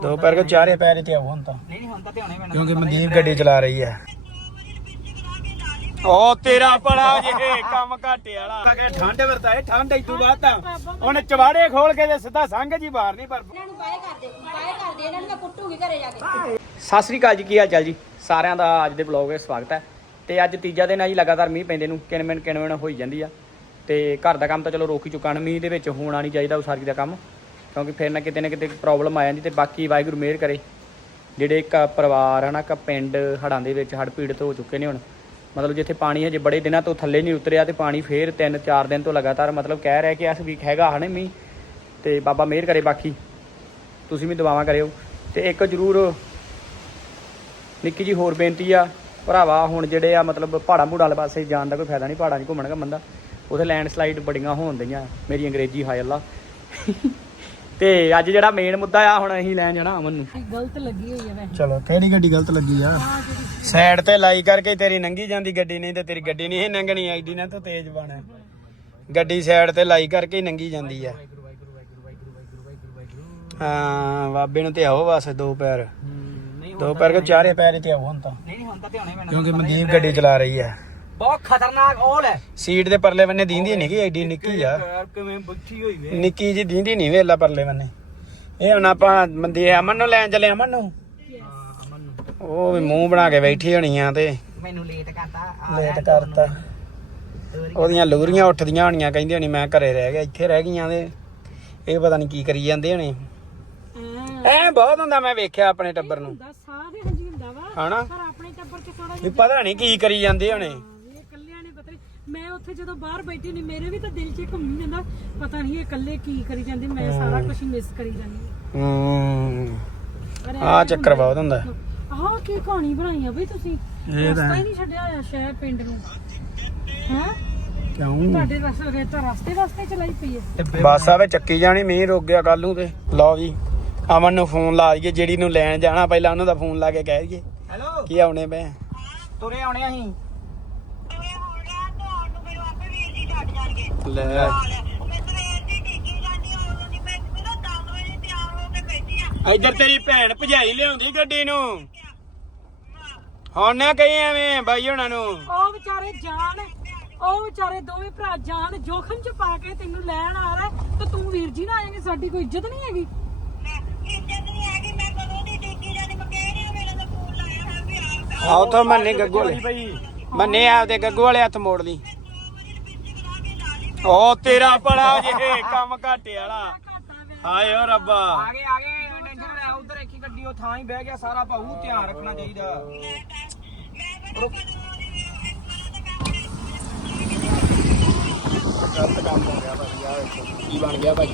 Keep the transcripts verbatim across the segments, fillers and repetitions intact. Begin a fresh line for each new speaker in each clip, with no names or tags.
दोपहर को चारे पैरे ते ਹੁਣ ਤਾਂ
ਨਹੀਂ ਨਹੀਂ ਹੁਣ ਤਾਂ ਧਿਆਉਣੇ ਪੈਣਾ
ਕਿਉਂਕਿ ਮਨਦੀਪ ਗੱਡੀ ਚਲਾ ਰਹੀ ਹੈ। ਉਹ ਤੇਰਾ ਬੜਾ ਜੇ ਕੰਮ ਘਾਟੇ ਵਾਲਾ ਤਾਂ ਕਿ ਠੰਡ ਵਰਤਾ ਇਹ ਠੰਡ ਇਦੋਂ ਬਾਅਦ ਤਾਂ ਉਹਨੇ ਚਵਾੜੇ ਖੋਲ ਕੇ ਜੇ ਸਿੱਧਾ ਸੰਗ ਜੀ ਬਾਹਰ ਨਹੀਂ ਪਰ
ਇਹਨਾਂ ਨੂੰ ਬਾਏ ਕਰਦੇ ਬਾਏ ਕਰਦੇ ਇਹਨਾਂ ਨੂੰ ਮੈਂ ਕੁੱਟੂਗੀ ਘਰੇ ਜਾ ਕੇ।
ਸਤਿ ਸ੍ਰੀ ਅਕਾਲ ਜੀ, ਕੀ ਹਾਲ ਚਾਲ ਜੀ ਸਾਰਿਆਂ ਦਾ। ਅੱਜ ਦੇ ਵਲੌਗ ਵਿੱਚ ਸਵਾਗਤ ਹੈ। ਤੇ ਅੱਜ ਤੀਜਾ ਦਿਨ ਆ ਜੀ, ਲਗਾਤਾਰ ਮੀਂਹ ਪੈਂਦੇ ਨੂੰ ਕਿਣਮਿਣ ਕਿਣਮਿਣ ਹੋਈ ਜਾਂਦੀ ਆ। ਤੇ ਘਰ ਦਾ ਕੰਮ ਤਾਂ ਚਲੋ ਰੋਕ ਹੀ ਚੁੱਕਾ, ਮੀਂਹ ਦੇ ਵਿੱਚ ਹੋਣਾ ਨਹੀਂ ਚਾਹੀਦਾ ਉਸਾਰੀ ਦਾ ਕੰਮ, ਕਿਉਂਕਿ ਫਿਰ ਨਾ ਕਿਤੇ ਨਾ ਕਿਤੇ ਪ੍ਰੋਬਲਮ ਆ ਜਾਂਦੀ। ਤੇ ਬਾਕੀ ਵਾਹਿਗੁਰੂ ਮਿਹਰ ਕਰੇ, ਜਿਹੜੇ ਇੱਕ ਪਰਿਵਾਰ ਹੈ ਨਾ ਇੱਕ ਪਿੰਡ ਹੜ੍ਹਾਂ ਦੇ ਵਿੱਚ ਹੜ੍ਹ ਪੀੜਤ ਹੋ ਚੁੱਕੇ ਨੇ। ਹੁਣ ਮਤਲਬ ਜਿੱਥੇ ਪਾਣੀ ਹਜੇ ਬੜੇ ਦਿਨਾਂ ਤੋਂ ਥੱਲੇ ਨਹੀਂ ਉਤਰਿਆ ਤੇ ਪਾਣੀ ਫੇਰ ਤਿੰਨ ਚਾਰ ਦਿਨ ਤੋਂ ਲਗਾਤਾਰ ਮਤਲਬ ਕਹਿ ਰਿਹਾ ਕਿ ਇਸ ਵੀਕ ਹੈਗਾ ਹਣੇ ਮੀਂਹ। ਤੇ ਬਾਬਾ ਮਿਹਰ ਕਰੇ, ਬਾਕੀ ਤੁਸੀਂ ਵੀ ਦੁਆਵਾਂ ਕਰਿਓ। ਤੇ ਇੱਕ ਜ਼ਰੂਰ ਨਿੱਕੀ ਜੀ ਹੋਰ ਬੇਨਤੀ ਆ ਭਰਾਵਾ, ਹੁਣ ਜਿਹੜੇ ਆ ਮਤਲਬ ਪਹਾੜਾਂ ਪੂੜਾਂ ਵਾਲੇ ਪਾਸੇ ਜਾਣ ਦਾ ਕੋਈ ਫਾਇਦਾ ਨਹੀਂ। ਪਹਾੜਾਂ 'ਚ ਘੁੰਮਣ ਘੁੰਮਣ ਦਾ ਉੱਥੇ ਲੈਂਡ ਸਲਾਈਡ ਬੜੀਆਂ ਹੋਣ ਦਈਆਂ। ਮੇਰੀ ਅੰਗਰੇਜ਼ੀ ਹਾਏ ਅੱਲਾ। ਤੇ ਅੱਜ ਜਿਹੜਾ ਮੇਨ ਮੁੱਦਾ ਆ, ਹੁਣ ਅਸੀਂ ਲੈਣ ਜਾਣਾ ਅਮਨ ਨੂੰ।
ਗਲਤ ਲੱਗੀ ਹੋਈ ਹੈ ਵੈਸੇ।
ਚਲੋ ਕਿਹੜੀ ਗੱਡੀ ਗਲਤ ਲੱਗੀ ਆ? ਸਾਈਡ ਤੇ ਲਾਈ ਕਰਕੇ ਤੇਰੀ ਨੰਗੀ ਜਾਂਦੀ ਗੱਡੀ, ਨਹੀਂ ਤੇ ਤੇਰੀ ਗੱਡੀ ਨਹੀਂ ਨੰਗਣੀ ਆਈਡੀ ਨਾ ਤੂੰ ਤੇਜ਼ ਬਣ। ਗੱਡੀ ਸਾਈਡ ਤੇ ਲਾਈ ਕਰਕੇ ਹੀ ਨੰਗੀ ਜਾਂਦੀ ਆ। ਹਾਂ ਬਾਬੇ ਨੂੰ ਤੇ ਆਓ ਬਸ ਦੋ ਪੈਰ, ਦੋ ਪੈਰ ਕੋ ਚਾਰੇ ਪੈਰ ਤੇ ਆਓ ਹੁਣ ਤਾਂ।
ਨਹੀਂ ਨਹੀਂ ਹੁਣ ਤਾਂ ਧਿਆਉਣੇ ਪੈਣਾ
ਕਿਉਂਕਿ ਮਨਦੀਪ ਗੱਡੀ ਚਲਾ ਰਹੀ ਹੈ।
ਬਹੁਤ ਖਤਰਨਾਕ ਔਲ ਹੈ।
ਸੀਟ ਦੇ ਪਰਲੇ ਬੰਨੇ ਦੀਂਦੀ ਨਹੀਂ ਕਿ ਐਡੀ ਨਿੱਕੀ ਆ,
ਯਾਰ ਕਿਵੇਂ ਬੱਚੀ ਹੋਈ ਵੇ
ਨਿੱਕੀ ਜੀ ਦੀਂਦੀ ਨਹੀਂ ਵੇਲਾ ਪਰਲੇ ਬੰਨੇ। ਇਹ ਹੁਣ ਆਪਾਂ ਮੰਦੀ ਅਮਨ ਨੂੰ ਲੈਣ ਚੱਲੇ, ਅਮਨ ਨੂੰ।
ਹਾਂ ਅਮਨ ਨੂੰ
ਉਹ ਵੀ ਮੂੰਹ ਬਣਾ ਕੇ ਬੈਠੀ ਹੋਣੀ ਆ ਤੇ
ਮੈਨੂੰ ਲੇਟ ਕਰਤਾ
ਲੇਟ ਕਰਤਾ। ਉਹਦੀਆਂ ਲੂਰੀਆਂ ਉੱਠਦੀਆਂ ਹੋਣੀਆਂ, ਕਹਿੰਦੀ ਹੋਣੀ ਮੈਂ ਘਰੇ ਰਹਿ ਗਿਆ, ਇੱਥੇ ਰਹਿ ਗਈਆਂ। ਤੇ ਇਹ ਪਤਾ ਨਹੀਂ ਕੀ ਕਰੀ ਜਾਂਦੇ ਹੋਣੇ। ਐ ਬਹੁਤ ਹੁੰਦਾ, ਮੈਂ ਵੇਖਿਆ ਆਪਣੇ ਟੱਬਰ ਨੂੰ
ਸਾਰੇ ਹੰਜੀ ਹੁੰਦਾ ਵਾ,
ਹਨਾ
ਪਰ ਆਪਣੇ ਟੱਬਰ ਚ ਥੋੜਾ
ਵੀ ਪਤਾ ਨਹੀਂ ਕੀ ਕਰੀ ਜਾਂਦੇ ਹੋਣੇ।
ਇਹ ਇਕੱਲਿਆਂ ਨੇ ਪਤਾ ਨੀ। ਮੈਂ ਉੱਥੇ ਜਦੋਂ ਬਾਹਰ ਬੈਠੀ ਨਹੀਂ, ਮੇਰੇ ਵੀ ਤਾਂ ਦਿਲ 'ਚ ਘੁੰਮੀ ਜਾਂਦਾ, ਪਤਾ ਨਹੀਂ ਇਹ ਇਕੱਲੇ ਕੀ ਕਰੀ ਜਾਂਦੇ। ਮੈਂ ਸਾਰਾ ਕੁਝ ਹੀ ਮਿਸ ਕਰੀ ਜਾਂਦੀ
ਹੂੰ
ਹਾਂ।
ਆ ਚੱਕਰ ਬਹੁਤ ਹੁੰਦਾ।
ਆਹ ਕੀ ਕਹਾਣੀ ਬਣਾਈ ਆ ਬਈ ਤੁਸੀਂ, ਰਸਤਾ ਹੀ ਨਹੀਂ ਛੱਡਿਆ ਹੋਇਆ ਸ਼ਹਿਰ ਪਿੰਡ ਨੂੰ। ਹੈ
ਕਿਉਂ
ਤੁਹਾਡੇ ਰਸਤੇ ਤਾਂ ਰਸਤੇ ਰਸਤੇ ਚਲਾਈ ਪਈ ਹੈ।
ਬੱਸ ਆਵੇ ਚੱਕੀ ਜਾਣੀ, ਮੀਂਹ ਰੁਕ ਗਿਆ ਕੱਲ ਨੂੰ। ਤੇ ਲਓ ਜੀ ਅਮਨ ਨੂੰ ਫੋਨ ਲਾ ਦਈਏ, ਜਿਹੜੀ ਨੂੰ ਲੈਣ ਜਾਣਾ ਪਹਿਲਾਂ ਉਹਨੂੰ ਦਾ ਫੋਨ ਲਾ ਕੇ ਕਹਿ ਦਈਏ
ਹੈਲੋ
ਕੀ ਆਉਣੇ ਪਏ।
ਤੁਰੇ ਆਉਣੇ ਅਸੀਂ।
ਲੈ ਇੱਧਰ ਤੇਰੀ ਭੈਣ ਭਜਾਈ ਲਿਆਉਂਦੀ ਗੱਡੀ ਨੂੰ, ਹੁਣ ਨਾ ਕਹੀ ਐਵੇਂ ਬਾਈ ਹੁਣਾਂ ਨੂੰ।
ਉਹ ਵਿਚਾਰੇ ਜਾਣ, ਉਹ ਵਿਚਾਰੇ ਦੋਵੇਂ ਭਰਾ ਜਾਣ ਜੋਖਮ ਚ ਪਾ ਕੇ ਤੈਨੂੰ ਲੈਣ ਆ ਰਿਹਾ, ਤੇ ਤੂੰ ਵੀਰ ਜੀ ਨਾ ਆਏਂਗੇ। ਸਾਡੀ ਕੋਈ ਇੱਜ਼ਤ ਨਹੀਂ ਹੈਗੀ।
ਆਓ ਤਾਂ ਮੰਨੇ ਗੱਗੂ ਵਾਲੇ, ਮੰਨੇ ਆਪਦੇ ਗੱਗੂ ਵਾਲੇ ਹੱਥ ਮੋੜ ਲਈ। ਉਹ ਤੇਰਾ ਬੜਾ ਜੇ ਕੰਮ ਘਾਟੇ ਵਾਲਾ। ਹਾਏ ਓ ਰੱਬਾ,
ਆ ਗਏ ਆ ਗਏ, ਟੈਨਸ਼ਨ ਲੈ। ਉਧਰ ਇੱਕ ਹੀ ਗੱਡੀ ਉਹ ਥਾਂ ਹੀ ਬਹਿ ਗਿਆ ਸਾਰਾ। ਭਾਊ ਧਿਆਨ ਰੱਖਣਾ ਚਾਹੀਦਾ।
ਗਲਤ ਕੰਮ ਹੋ ਗਿਆ ਭਾਈ। ਆ ਵੇਖੋ ਕੀ ਬਣ ਗਿਆ ਭਾਈ।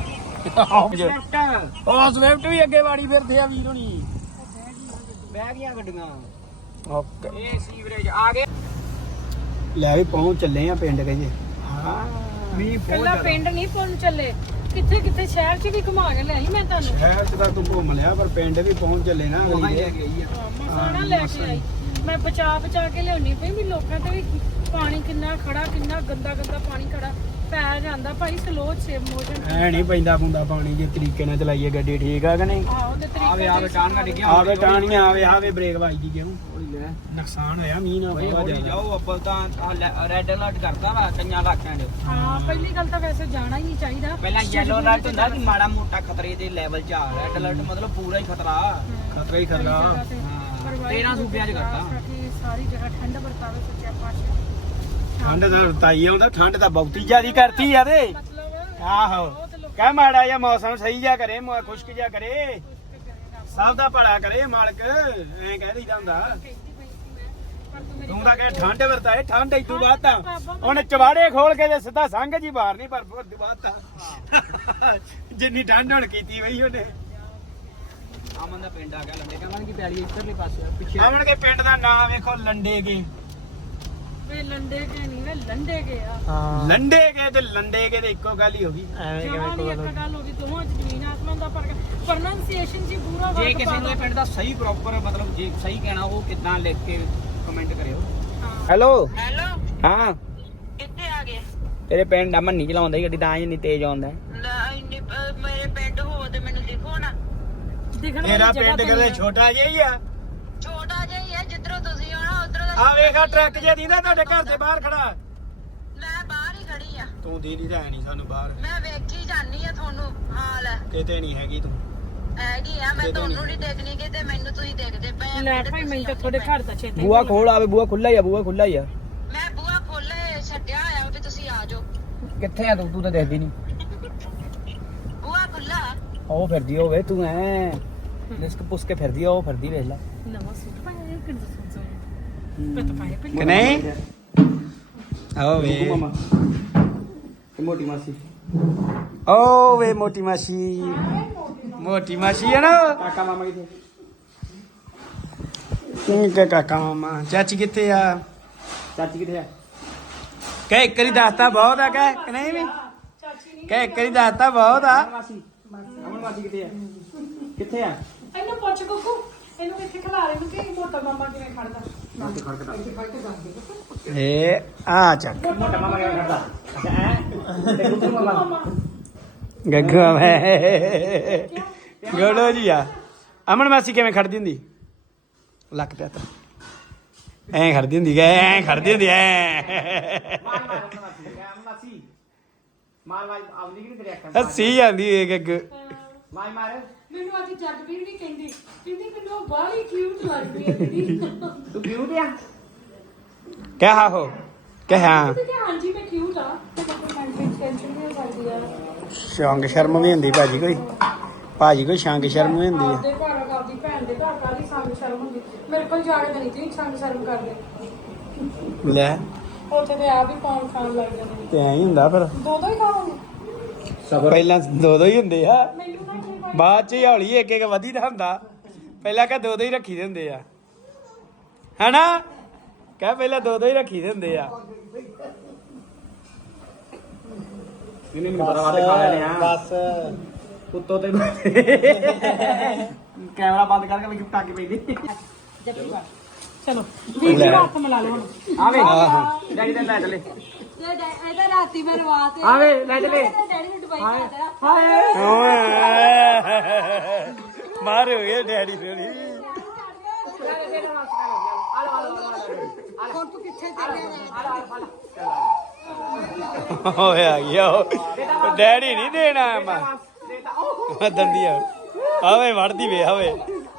ਸਵਿਫਟ
ਉਹ ਸਵਿਫਟ ਵੀ ਅੱਗੇ ਵਾੜੀ ਫਿਰਦੇ ਆ ਵੀਰ ਹੋਣੀ।
ਬਹਿ ਗਈਆਂ ਗੱਡੀਆਂ।
ਓਕੇ
ਇਹ ਸੀਵਰੇਜ ਆ ਗਏ।
ਲੈ ਵੀ ਪਹੁੰਚ ਚੱਲੇ ਆ ਪਿੰਡ ਕਹਿੰਦੇ। ਹਾਂ
ਮੀਂਹ
ਕੱਲਾ ਪਿੰਡ ਨਹੀਂ ਪੁੰਨ ਚੱਲੇ, ਕਿੱਥੇ ਕਿੱਥੇ ਸ਼ਹਿਰ 'ਚ ਵੀ ਘੁਮਾ ਕੇ ਲਿਆਈ ਮੈਂ ਤੁਹਾਨੂੰ।
ਸ਼ਹਿਰ ਚ ਤਾਂ ਤੂੰ ਘੁੰਮ ਲਿਆ, ਪਰ ਪਿੰਡ ਵੀ ਪਹੁੰਚ ਚੱਲੇ ਨਾ ਅਗਲੀ ਦੇ।
ਗਈ ਆ।
ਮਸਾਣਾ ਲੈ ਕੇ ਆਈ ਮੈਂ, ਬਚਾ ਬਚਾ ਕੇ ਲਿਆਉਣੀ ਪਈ ਵੀ ਲੋਕਾਂ ਤੇ ਵੀ ਪਾਣੀ ਕਿੰਨਾ ਖੜਾ, ਕਿੰਨਾ ਗੰਦਾ ਗੰਦਾ ਪਾਣੀ ਖੜਾ ਪੈ ਜਾਂਦਾ ਭਾਈ। ਸਲੋ ਸੇਵ ਮੋਸ਼ਨ
ਐ ਨਹੀਂ ਪੈਂਦਾ ਪੁੰਦਾ ਪਾਣੀ, ਜੇ ਤਰੀਕੇ ਨਾਲ ਚਲਾਈਏ ਗੱਡੀ ਠੀਕ ਆ ਕਿ ਨਹੀਂ।
ਆਹੋ ਤੇ
ਆਵੇ
ਤਰੀਕੇ
ਆਵੇ ਟਾਣਗਾ ਡਿੱਗਿਆ।
ਆਵੇ ਟਾਣੀਆਂ ਆਵੇ ਆਵੇ ਬ੍ਰੇਕ ਵੱਜਦੀ ਕਿਉਂ?
ਲੈ
ਨੁਕਸਾਨ ਹੋਇਆ ਮੀਂਹ ਨਾਲ ਬਹੁਤ
ਹੌਲੀ
ਜ਼ਿਆਦਾ।
ਜਾਓ। ਅੱਬਲ ਤਾਂ ਰੈੱਡ ਅਲਰਟ ਕਰਤਾ ਵਾ ਕਈਆਂ ਇਲਾਕਿਆਂ 'ਚ।
ਹਾਂ ਪਹਿਲੀ ਗੱਲ ਤਾਂ ਵੈਸੇ ਜਾਣਾ ਹੀ ਨਹੀਂ ਚਾਹੀਦਾ।
ਪਹਿਲਾਂ ਯੈਲੋ ਅਲਰਟ ਹੁੰਦਾ ਕਿ ਮਾੜਾ ਮੋਟਾ ਖਤਰੇ ਦੇ ਲੈਵਲ 'ਚ ਆ। ਰੈੱਡ ਅਲਰਟ ਮਤਲਬ ਪੂਰਾ ਹੀ ਖਤਰਾ।
ਖਤਰਾ ਹੀ ਖਤਰਾ।
ਹਾਂ ਤੇਰਾਂ ਸੂਬਿਆਂ 'ਚ ਕਰਤਾ।
ਸਾਰੀ ਜਗ੍ਹਾ ਠੰਡ ਵਰਤਾਵੇ ਸੱਚਾ ਪਾਤਸ਼ਾਹ।
ਠੰਡ ਦਾ ਰਤਾਈ ਆਉਂਦਾ, ਠੰਡ ਤਾਂ ਬਹੁਤੀ ਜ਼ਿਆਦੀ ਕਰਤੀ ਆ ਤੇ।
ਮਤਲਬ
ਆਹੋ ਕਹਿ ਮਾੜਾ ਜਿਹਾ ਮੌਸਮ ਸਹੀ ਜਿਹਾ ਕਰੇ, ਖੁਸ਼ਕ ਜਿਹਾ ਕਰੇ, ਸਭ ਦਾ ਭਲਾ ਕਰੇ ਮਾਲਕ, ਐਂ ਕਹਿ ਦਈਦਾ ਹੁੰਦਾ। ਤੂੰ ਤਾਂ ਕਹਿ ਠੰਡ ਵਰਤਾਏ, ਠੰਡ ਇਦੋਂ ਬਾਅਦ ਤਾਂ ਉਹਨੇ ਚਵਾੜੇ ਖੋਲ ਕੇ ਜੇ ਸਿੱਧਾ ਸੰਗ ਜੀ ਬਾਹਰ ਨਹੀਂ, ਪਰ ਉਸ ਤੋਂ ਬਾਅਦ ਤਾਂ ਜਿੰਨੀ ਠੰਡ ਹੁਣ ਕੀਤੀ ਬਈ ਉਹਨੇ।
ਅਮਨ ਦਾ ਪਿੰਡ ਆ ਗਿਆ ਲੰਡੇ। ਕਮਨ ਕੀ ਪੈਲੀ ਇੱਧਰਲੇ ਪਾਸੇ ਪਿੱਛੇ।
ਅਮਨ ਕੇ ਪਿੰਡ ਦਾ ਨਾਂ ਵੇਖੋ ਲੰਡੇ ਕੇ।
ਵੇ ਲੰਡੇ ਕੇ ਨਹੀਂ, ਵੇ ਲੰਡੇ ਕੇ ਆ।
ਹਾਂ ਲੰਡੇ ਕੇ ਤੇ ਲੰਡੇ ਕੇ ਤੇ ਇੱਕੋ ਗੱਲ ਹੀ ਹੋ ਗਈ। ਐਵੇਂ
ਜਮਾਂ ਨੀ ਇੱਕ ਗੱਲ ਹੋ ਗਈ, ਦੋਵਾਂ 'ਚ ਜ਼ਮੀਨ ਆਸਮਾਨ ਦਾ ਫਰਕ। ਪ੍ਰੋਨਾਂਸੀਏਸ਼ਨ ਜੀ ਪੂਰਾ
ਜੇ
ਫਰਕ
ਕਿਸੇ ਨੂੰ ਇਹ ਪਿੰਡ ਦਾ ਸਹੀ ਪ੍ਰੋਪਰ ਮਤਲਬ ਜੇ ਸਹੀ ਕਹਿਣਾ, ਉਹ ਕਿੱਦਾਂ ਲਿਖ ਕੇ ਕਮੈਂਟ ਕਰਿਓ।
ਹੈਲੋ
ਹੈਲੋ
ਹਾਂ
ਕਿੱਥੇ ਆ ਗਏ?
ਤੇਰੇ ਪਿੰਡ ਅਮਨ ਨਹੀਂ ਚਲਾਉਂਦਾ ਗੱਡੀ, ਤਾਂ ਇੰਨੀ ਤੇਜ਼ ਆਉਂਦਾ।
ਲੈ ਇੰਨੀ ਮੇਰੇ ਪਿੰਡ ਹੋ ਤੇ ਮੈਨੂੰ ਦਿਖੋ ਨਾ।
ਦਿਖਣ
ਤੇਰਾ
ਵਾਲੀ ਜਗ੍ਹਾ
ਪਿੰਡ
ਤੇ
ਕਿਤੇ
ਨਹੀਂ ਆ।
ਛੋਟਾ ਜਿਹਾ ਹੀ ਆ
ਛੋਟਾ ਜਿਹਾ ਹੀ ਹੈ, ਜਿੱਧਰੋਂ ਤੁਸੀਂ ਆਉਣਾ ਉਧਰੋਂ ਦਾ।
ਆ ਵੇਖਾ ਟਰੱਕ ਜੇ ਦੀਦਾ ਤੁਹਾਡੇ ਘਰ ਦੇ ਬਾਹਰ ਖੜਾ
ਮੈਂ ਬਾਹਰ ਹੀ ਖੜੀ ਆ,
ਤੂੰ ਦੀਦੀ ਤਾਂ ਹੈ ਨਹੀਂ ਸਾਨੂੰ ਬਾਹਰ
ਮੈਂ ਵੇਖੀ ਜਾਨੀ ਆ ਤੁਹਾਨੂੰ ਹਾਲ ਹੈ
ਕਿਤੇ ਨਹੀਂ ਹੈਗੀ ਤੂੰ
ਹੈਗੀ ਆ। ਮੈਂ
ਕਿਤੇ
ਤੁਹਾਨੂੰ
ਨਹੀਂ।
ਨਹੀਂ ਦੇਖਣੀ ਕਿ ਤੇ ਮੈਨੂੰ ਤੁਸੀਂ ਦੇਖਦੇ ਪਏ ਆ।
ਲੈ ਭਾਈ ਮੈਨੂੰ ਤਾਂ ਤੁਹਾਡੇ ਘਰ ਦਾ ਚੇਤਾ ਹੀ
ਬੂਆ
ਭੁੱਲ
ਖੋਲ ਆਵੇ ਬੂਆ ਖੁੱਲਾ ਹੀ ਆ ਬੂਆ ਖੁੱਲਾ ਹੀ ਆ
ਮੈਂ ਬੂਹਾ ਖੋਲੇ ਛੱਡਿਆ ਹੋਇਆ ਵੀ ਤੁਸੀਂ ਆ ਜਾਓ।
ਕਿੱਥੇ ਆ ਤੂੰ ਤੂੰ ਤਾਂ ਦੇਖਦੀ ਨਹੀਂ
ਬੂਹਾ ਖੁੱਲਾ
ਉਹ ਫਿਰਦੀ ਹੋਵੇ ਤੂੰ ਐ ਲਿਸਕ ਪੁੱਸ ਕੇ ਫਿਰਦੀ ਆ ਉਹ ਫਿਰਦੀ ਵੇਖ ਲੈ
ਗਿਆ। ਨਵਾਂ ਸੂਟ ਪਾਇਆ ਇਹ ਕਿੰਨਾ ਸੋਹਣਾ ਸੋਹਣਾ ਪਤਾ ਪਾਇਆ
ਕਿ ਨਹੀਂ ਆਓ ਵੇ
ਮਾਮਾ ਤੇ ਮੋਟੀ ਮਾਸੀ
ਓ ਵੇ ਮੋਟੀ ਮਾਸੀ ਮੋਟੀ ਮਾਸੀ ਹੈ ਨਾ
ਕਾਕਾ ਮਾਮਾ ਕਿੱਥੇ
ਤੂੰ ਕਿ ਕਾਕਾ ਮਾਮਾ ਚਾਚੀ ਕਿੱਥੇ ਆ
ਚਾਚੀ ਕਿੱਥੇ ਆ
ਕਹਿ ਇੱਕ ਵਾਰੀ ਦੱਸਤਾ ਬਹੁਤ ਆ ਕਹਿ ਕਿ ਨਹੀਂ ਵੀ ਕਹਿ ਇੱਕ ਵਾਰੀ ਦੱਸਤਾ ਬਹੁਤ ਆ
ਮਾਸੀ ਅਮਨ ਮਾਸੀ ਕਿੱਥੇ ਆ ਕਿੱਥੇ ਆ
ਇਹਨੂੰ ਪੁੱਛ ਗੁੱਗੂ ਇਹਨੂੰ ਇੱਥੇ ਖਿਲਾਰੇ ਨੂੰ ਕਿ ਮੋਟਾ ਮਾਮਾ ਕਿਵੇਂ ਖੜਦਾ
ਮਾਸੀ ਖੜ ਕੇ ਦੱਸ
ਏ ਆ ਚੱਕ
ਮੋਟਾ ਮਾਮਾ ਕਿਵੇਂ ਖੜਦਾ ਅੱਛਾ ਐ ਤੇ ਗੁੱਗੂ ਮਾਮਾ
ਗੱਗੂ ਮੈਂ ਗੋਲੋ ਜੀ ਆ ਅਮਨ ਮਾਸੀ ਕਿਵੇਂ ਖੜਦੀ ਹੁੰਦੀ ਲੱਕ ਪਿਆ ਤਾਂ ਐ ਖੜਦੀ ਹੁੰਦੀ ਐ ਐ ਖੜਦੀ ਹੁੰਦੀ ਐ
ਮਾਰ ਮਾਰ ਮਾਸੀ ਮਾਰ ਮਾਰ ਆਉਂਦੀ ਕਿ ਨਹੀਂ ਤੇਰੇ ਅੱਖਾਂ
ਹੱਸੀ ਜਾਂਦੀ ਏ ਗੱਗੂ
ਮਾਰ ਮਾਰ
ਮੈਨੂੰ ਅੱਜ ਜਗਵੀਰ ਵੀ ਕਹਿੰਦੀ ਕਹਿੰਦੀ ਮੈਨੂੰ ਬਾਹਲੀ ਕਿਊਟ ਲੱਗਦੀ ਹੈ ਦੀਦੀ
ਤੂੰ ਕਿਉਂ ਆ
ਕਹਿ ਹਾਂ ਹੋ ਕਹਿ ਹਾਂ
ਤੇ ਹਾਂਜੀ ਮੈਂ ਕਿਊਟ ਆ ਤੇ ਕੋਈ ਟੈਨਸ਼ਨ ਨਹੀਂ ਕਰਦੀ ਆ
ਸ਼ਾਂਗ ਸ਼ਰਮ ਵੀ ਹੁੰਦੀ ਭਾਜੀ ਕੋਈ ਭਾਜੀ ਕੋਈ ਸ਼ਾਂਗ ਸ਼ਰਮ ਵੀ ਹੁੰਦੀ
ਆਪਦੇ ਘਰ ਆਪਦੀ ਭੈਣ ਦੇ ਘਰ ਕਾਹਦੀ ਸੰਗ ਸ਼ਰਮ ਹੁੰਦੀ ਮੇਰੇ ਕੋਲ ਜਾ ਕੇ ਨਹੀਂ ਤੀ ਸੰਗ ਸ਼ਰਮ ਕਰਦੇ
ਆ ਲੈ
ਉੱਥੇ ਤੇ ਆਪ ਹੀ ਪਾਉਣ ਖਾਣ ਲੱਗ ਜਾਂਦੇ ਨੇ
ਤੇ ਐਂ ਹੀ ਹੁੰਦਾ ਫਿਰ
ਦੋ ਦੋ ਹੀ ਖਾਵਾਂਗੇ
ਪਹਿਲਾਂ ਦੋ ਦੋ ਹੀ ਹੁੰਦੇ ਆ
ਮੈਨੂੰ ਨਾ ਕੋਈ ਕੋਈ
ਬਾਅਦ ਚ ਹੀ ਹੌਲੀ ਇੱਕ ਇੱਕ ਵਧੀ ਦਾ ਹੁੰਦਾ ਪਹਿਲਾਂ ਕਹ ਦੋ ਦੋ ਹੀ ਰੱਖੀ ਦੇ ਹੁੰਦੇ ਆ ਹੈਨਾ ਕਹਿ ਪਹਿਲਾਂ ਦੋ ਦੋ ਹੀ ਰੱਖੀ ਦੇ ਹੁੰਦੇ ਆ
ਇਹਨੇ ਮੈਨੂੰ ਪਤਾ ਵੱਧ ਖਾ ਲੈਣੇ ਆ
ਬਸ
ਕੁੱਤੋ ਤੇ ਕੈਮਰਾ ਬੰਦ ਕਰਕੇ ਮੈਂ ਗਿਫਟ ਆ ਕੇ ਪੈਂਦੀ
ਚਲੋ ਵੀਡੀਓ ਹੱਥ ਮਿਲਾ ਲਓ ਹੁਣ
ਆਵੇ ਡੈਡੀ ਦੇ ਲੈ ਚਲੇ
ਇਹਦਾ ਰਾਤੀ ਮੈਂ ਰਵਾ ਤੇ
ਆਵੇ ਲੈ ਚਲੇ
ਡੈਡੀ ਨੂੰ ਡੁਬਾਈ ਕਰ ਦੇਣਾ।
ਹਾਏ
ਓਏ ਮਾਰ ਹੋ ਗਿਆ ਡੈਡੀ ਥੋੜੀ
ਹੁਣ ਤੂੰ ਕਿੱਥੇ ਚੱਲਿਆ
ਓਏ ਆ ਗਿਆ ਉਹ। ਡੈਡੀ ਨਹੀਂ ਦੇਣਾ ਮੈਂ ਦੰਦੀ ਆ ਆਵੇ ਵੜਦੀ ਵੇ ਆਵੇ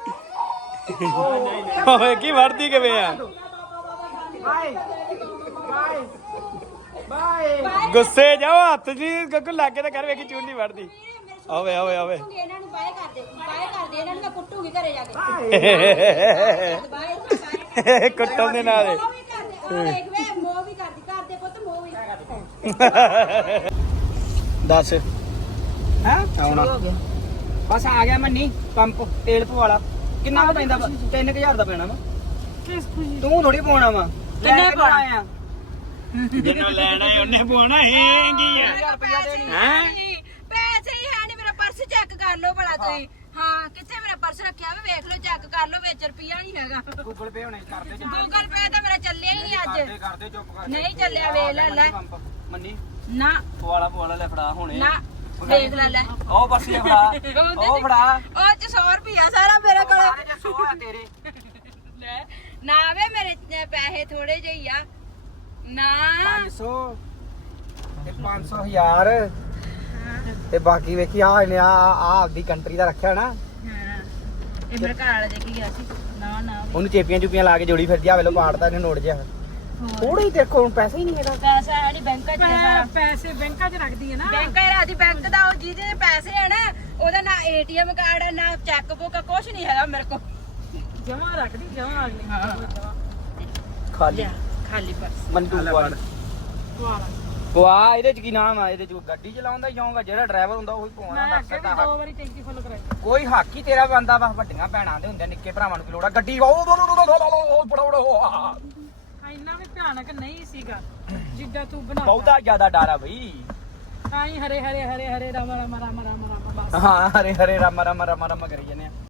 ਓਏ ਕੀ ਵੜਦੀ ਕਿਵੇਂ ਆ
ਬਾਏ ਬਾਏ ਬਾਏ
ਗੁੱਸੇ ਜਾਓ ਹੱਥ ਜੀ ਗੱਗੂ ਲਾਗੇ ਤੇ ਕਰ ਵੇਖੀ ਚੂੰਡੀ ਵੜਦੀ ਆਵੇ ਆਵੇ ਆਵੇ
ਇਹਨਾਂ ਨੂੰ ਬਾਏ ਕਰ ਦੇ ਬਾਏ ਕਰ ਦੇ ਇਹਨਾਂ ਨੂੰ ਮੈਂ ਕੁੱਟੂਗੀ ਘਰੇ ਜਾ ਕੇ ਬਾਏ ਬਾਏ
ਕੁੱਟਣ ਦੇ ਨਾਲ
ਉਹ ਵੀ ਕਰ ਦੇ ਉਹ ਦੇਖ ਵੇ ਮੋਹ ਵੀ ਕਰਦੀ ਕਰ ਦੇ ਪੁੱਤ ਮੋਹ ਵੀ
ਦੱਸ
ਹਾਂ
ਆਉਣਾ
ਬਸ ਆ ਗਿਆ ਮੰਨੀ ਪੰਪ ਤੇਲ ਪਵਾਲਾ ਕਿੰਨਾ ਕੁ ਪੈਂਦਾ ਤਿੰਨ ਹਜ਼ਾਰ ਦਾ ਪੈਣਾ ਵਾ
ਕਿਸ ਖੁਸ਼ੀ
ਤੂੰ ਥੋੜੀ ਪਾਉਣਾ ਵਾ
ਕਿੰਨੇ ਪਾਉਣਾ?
ਆਇਆ
ਜਿਹਨੂੰ ਲੈਣਾ ਹੈ ਉਹਨੇ ਪਵਾਉਣਾ ਹੈਗੀ ਆ
ਹਜ਼ਾਰ ਰੁਪਇਆ ਦੇ ਨਹੀਂ
ਹੈ
ਪੈਸੇ ਹੀ ਹੈ ਨਹੀਂ ਮੇਰਾ ਪਰਸ ਚੈੱਕ ਕਰ ਲਓ ਭਲਾ ਤੁਸੀਂ ਹਾਂ ਕਿੱਥੇ ਮੇਰਾ ਪਰਸ ਰੱਖਿਆ ਵੇ ਵੇਖ ਲਓ ਚੈੱਕ ਕਰ ਲਓ ਵਿੱਚ ਰੁਪਿਆ ਨਹੀਂ ਹੈਗਾ
ਗੂਗਲ ਪੇ ਹੋਣੇ ਕਰਦੇ ਚ
ਗੂਗਲ ਪੇ ਤਾਂ ਮੇਰਾ ਚੱਲਿਆ ਹੀ ਨਹੀਂ
ਕਰਦੇ
ਅੱਜ
ਕਰਦੇ ਚੁੱਪ ਕਰ
ਨਹੀਂ ਚੱਲਿਆ ਵੇਖ ਲੈ ਲੈ
ਪੰਪ ਮੰਨੀ
ਨਾ
ਪਵਾਲਾ ਪਵਾਲਾ ਲੈ ਫੜਾ ਹੁਣੇ
ਨਾ ਵੇਖ ਲੈ ਲੈ
ਉਹ ਪਰਸੀ ਫੜਾ ਉਹ ਫੜਾ
ਉਹ ਚ ਸੌ ਰੁਪਿਆ ਸਾਰਾ ਮੇਰੇ ਕੋਲ
ਸਾਰੇ ਚ ਸੌ ਆ ਤੇਰੇ
ਲੈ, ਨਾ ਵੇ ਮੇਰੇ ਚ ਪੈਸੇ ਥੋੜੇ ਜਿਹੇ ਹੀ ਆ ਨਾ
ਪੰਜ ਸੌ ਤੇ ਪੰਜ ਸੌ ਹਜ਼ਾਰ ਤੇ ਬਾਕੀ ਵੇਖੀ ਆ ਇਹਨੇ ਆ ਆ ਆਪਦੀ ਕੰਟਰੀ ਦਾ ਰੱਖਿਆ ਨਾ
ਹਾਂ ਇਹ ਮੇਰੇ ਘਰ ਵਾਲੇ ਦੇ ਕੀ ਗਿਆ ਸੀ ਨਾ ਨਾ
ਉਹਨੂੰ ਚੇਪੀਆਂ ਚੁਪੀਆਂ ਲਾ ਕੇ ਜੋੜੀ ਫਿਰਦੀ ਆ ਵੇਲੋ ਪਾੜਦਾ ਇਹਨੇ ਨੋਟ ਜਿਹਾ ਥੋੜਾ ਹੀ ਦੇਖੋ ਹੁਣ ਪੈਸਾ ਹੀ ਨਹੀਂ ਹੈਗਾ
ਪੈਸਾ ਹੈ ਨਹੀਂ ਬੈਂਕਾਂ ਚ ਸਾਰਾ
ਪੈਸੇ ਬੈਂਕਾਂ 'ਚ ਰੱਖਦੀ ਹੈ ਨਾ
ਬੈਂਕ ਹੈ ਰਾਦੀ ਬੈਂਕ ਦਾ ਉਹ ਜਿਹਦੇ ਚ ਪੈਸੇ ਆ ਨਾ ਉਹਦਾ ਨਾ ਏਟੀਐਮ ਕਾਰਡ ਆ ਨਾ ਚੈੱਕ ਬੁੱਕ ਕੁਝ ਨਹੀਂ ਹੈਗਾ ਮੇਰੇ ਕੋਲ
ਜਮਾ ਰੱਖਦੀ ਜਮਾ ਅਗਲੀ
ਖਾਲੀ
ਖਾਲੀ ਪਰਸ
ਮੰਟੂ ਵਾਲ
ਦੁਆਰਾ
ਵਾਹ ਇਹਦੇ ਚ ਕੀ ਨਾਮ ਆ ਇਹਦੇ ਚ ਗੱਡੀ ਚਲਾਉਂਦਾ ਜਾਊਗਾ ਜਿਹੜਾ ਡਰਾਈਵਰ ਹੁੰਦਾ ਉਹੀ
ਮੈਂ
ਪਵਾਉਣਾ
ਅੱਗੇ ਵੀ ਦੋ ਵਾਰੀ ਟੈਂਕੀ ਫੁੱਲ ਕਰਾਈ
ਕੋਈ ਹੱਕ ਹੀ ਤੇਰਾ ਬੰਦਾ ਵਾ ਵੱਡੀਆਂ ਭੈਣਾਂ ਦੇ ਹੁੰਦੇ ਨਿੱਕੇ ਭਰਾਵਾਂ ਨੂੰ ਕੀ ਲੋੜ ਆ ਗੱਡੀ ਉਹ ਬੜਾ ਬੜਾ
ਇੰਨਾ ਵੀ ਭਿਆਨਕ ਨਹੀਂ ਸੀਗਾ ਜਿੱਦਾਂ ਤੂੰ ਬਣਾ
ਬਹੁਤਾ ਜ਼ਿਆਦਾ ਡਰ ਆ ਬਈ
ਆਈ ਹਰੇ ਹਰੇ ਹਰੇ ਹਰੇ ਰਾਮ ਰਾਮ ਰਾਮ ਰਾਮ ਰਾਮ ਬਸ
ਹਾਂ ਹਰੇ ਹਰੇ ਰਾਮ ਰਾਮ ਰਾਮ ਰਾਮ ਕਰੀ ਜਾਂਦੇ ਆ